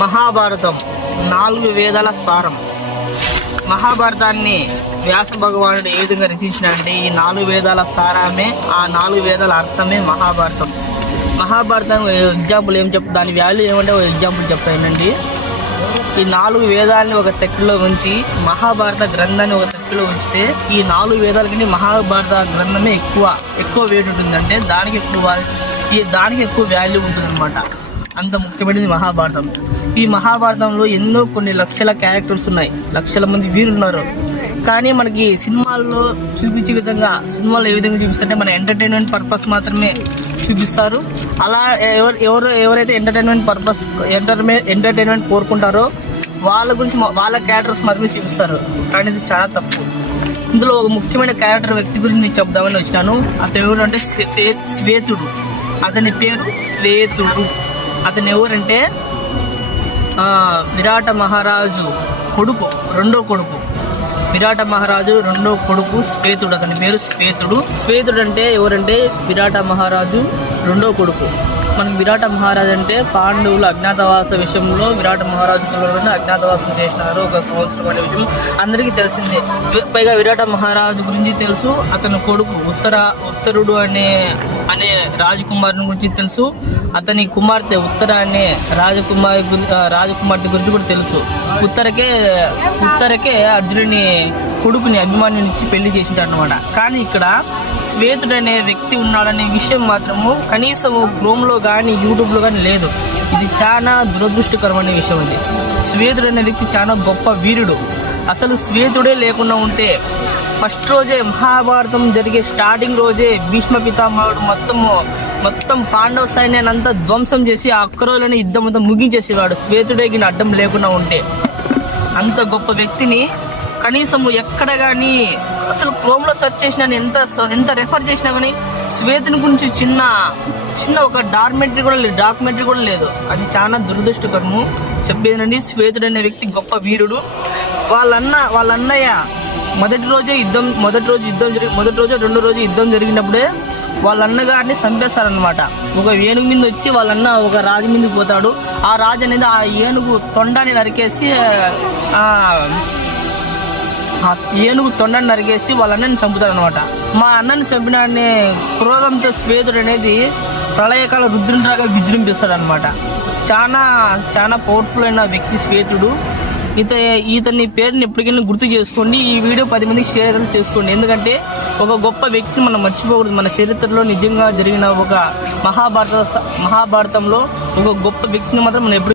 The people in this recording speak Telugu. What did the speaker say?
మహాభారతం 4 వేదాల సారం. మహాభారతాన్ని వ్యాస భగవానుడు ఏ విధంగా రచించినంటే ఈ 4 వేదాల సారమే, ఆ 4 వేదాల అర్థమే మహాభారతం. మహాభారతం ఎగ్జాంపుల్ ఏం చెప్తా, దాని వాల్యూ ఏమంటే ఒక ఎగ్జాంపుల్ చెప్తానండి. ఈ 4 వేదాలని ఒక తెక్కులో ఉంచి మహాభారత గ్రంథాన్ని ఒక తెక్కులో ఉంచితే ఈ 4 వేదాలకి మహాభారత గ్రంథమే ఎక్కువ వెయిట్ ఉంటుందంటే దానికి ఎక్కువ వాల్యూ ఉంటుందన్నమాట. అంత ముఖ్యమైనది మహాభారతం. ఈ మహాభారతంలో కొన్ని లక్షల క్యారెక్టర్స్ ఉన్నాయి, లక్షల మంది వీరులు ఉన్నారు. కానీ మనకి సినిమాల్లో చూపించే విధంగా, సినిమాలో ఏ విధంగా చూపిస్తారంటే మన ఎంటర్టైన్మెంట్ పర్పస్ మాత్రమే చూపిస్తారు. అలా ఎవరైతే ఎంటర్టైన్మెంట్ కోరుకుంటారో వాళ్ళ గురించి, వాళ్ళ క్యారెక్టర్స్ మాత్రమే చూపిస్తారు. కానీ ఇది చాలా తప్పు. ఇందులో ఒక ముఖ్యమైన వ్యక్తి గురించి నేను చెప్దామని వచ్చినాను. అతను ఎవరు అంటే శ్వేతుడు. అతని పేరు శ్వేతుడు. అతను ఎవరంటే విరాట మహారాజు రెండో కొడుకు. విరాట మహారాజు రెండో కొడుకు శ్వేతుడు. అతని పేరు శ్వేతుడు. శ్వేతుడు అంటే ఎవరంటే విరాట మహారాజు రెండో కొడుకు. మనకి విరాట మహారాజు అంటే పాండవులు అజ్ఞాతవాస విషయంలో విరాట మహారాజు పిల్లలను అజ్ఞాతవాసం చేసినారు 1 సంవత్సరం అనే విషయం అందరికీ తెలిసిందే. పైగా విరాట మహారాజు గురించి తెలుసు. అతని కొడుకు ఉత్తరుడు అనే రాజకుమారుని గురించి తెలుసు. అతని కుమార్తె ఉత్తర అనే రాజకుమార్తె గురించి కూడా తెలుసు. ఉత్తరకే అర్జునుని కొడుకుని అభిమానించి పెళ్లి చేసింటారు అనమాట. కానీ ఇక్కడ శ్వేతుడు అనే వ్యక్తి ఉన్నాడనే విషయం మాత్రము కనీసం క్రోమ్లో కానీ యూట్యూబ్లో కానీ లేదు. ఇది చాలా దురదృష్టకరమైన విషయం. ఇది శ్వేతుడు అనే వ్యక్తి చాలా గొప్ప వీరుడు. అసలు శ్వేతుడే లేకుండా ఉంటే ఫస్ట్ రోజే మహాభారతం జరిగే స్టార్టింగ్ రోజే భీష్మ పితామహుడు మొత్తం పాండవ సైన్యాన్ని అంతా ధ్వంసం చేసి ఆ ఒక్క రోజులోనే యుద్ధం అంతా ముగించేసేవాడు. శ్వేతుడే గిన అడ్డం లేకుండా ఉంటే. అంత గొప్ప వ్యక్తిని కనీసం ఎక్కడ కానీ అసలు క్రోమ్లో సెర్చ్ చేసినా, ఎంత రెఫర్ చేసినా కానీ శ్వేతుని గురించి చిన్న ఒక డాక్యుమెంటరీ కూడా లేదు. అది చాలా దురదృష్టకరము. చెప్పేదండి, శ్వేతుడు అనే వ్యక్తి గొప్ప వీరుడు. వాళ్ళ అన్నయ్య మొదటి రోజు రెండో రోజు యుద్ధం జరిగినప్పుడే వాళ్ళ అన్నగారిని చంపేస్తారనమాట. ఒక ఏనుగు మీద వచ్చి వాళ్ళన్న ఒక రాజు మీదకి పోతాడు. ఆ రాజు అనేది ఆ ఏనుగు తొండాన్ని నరికేసి వాళ్ళ అన్నని చంపుతారనమాట. మా అన్నని చంపిన క్రోధంతో శ్వేతుడు అనేది ప్రళయకాల రుద్రునిలాగా విజృంభిస్తాడనమాట. చాలా పవర్ఫుల్ అయిన వ్యక్తి శ్వేతుడు. ఇతని పేరుని ఎప్పటికైనా గుర్తు చేసుకోండి. ఈ వీడియో 10 మందికి షేర్ చేసుకోండి. ఎందుకంటే ఒక గొప్ప వ్యక్తిని మనం మర్చిపోకూడదు. మన చరిత్రలో నిజంగా జరిగిన ఒక మహాభారతంలో ఒక గొప్ప వ్యక్తిని మాత్రం మనం ఎప్పుడు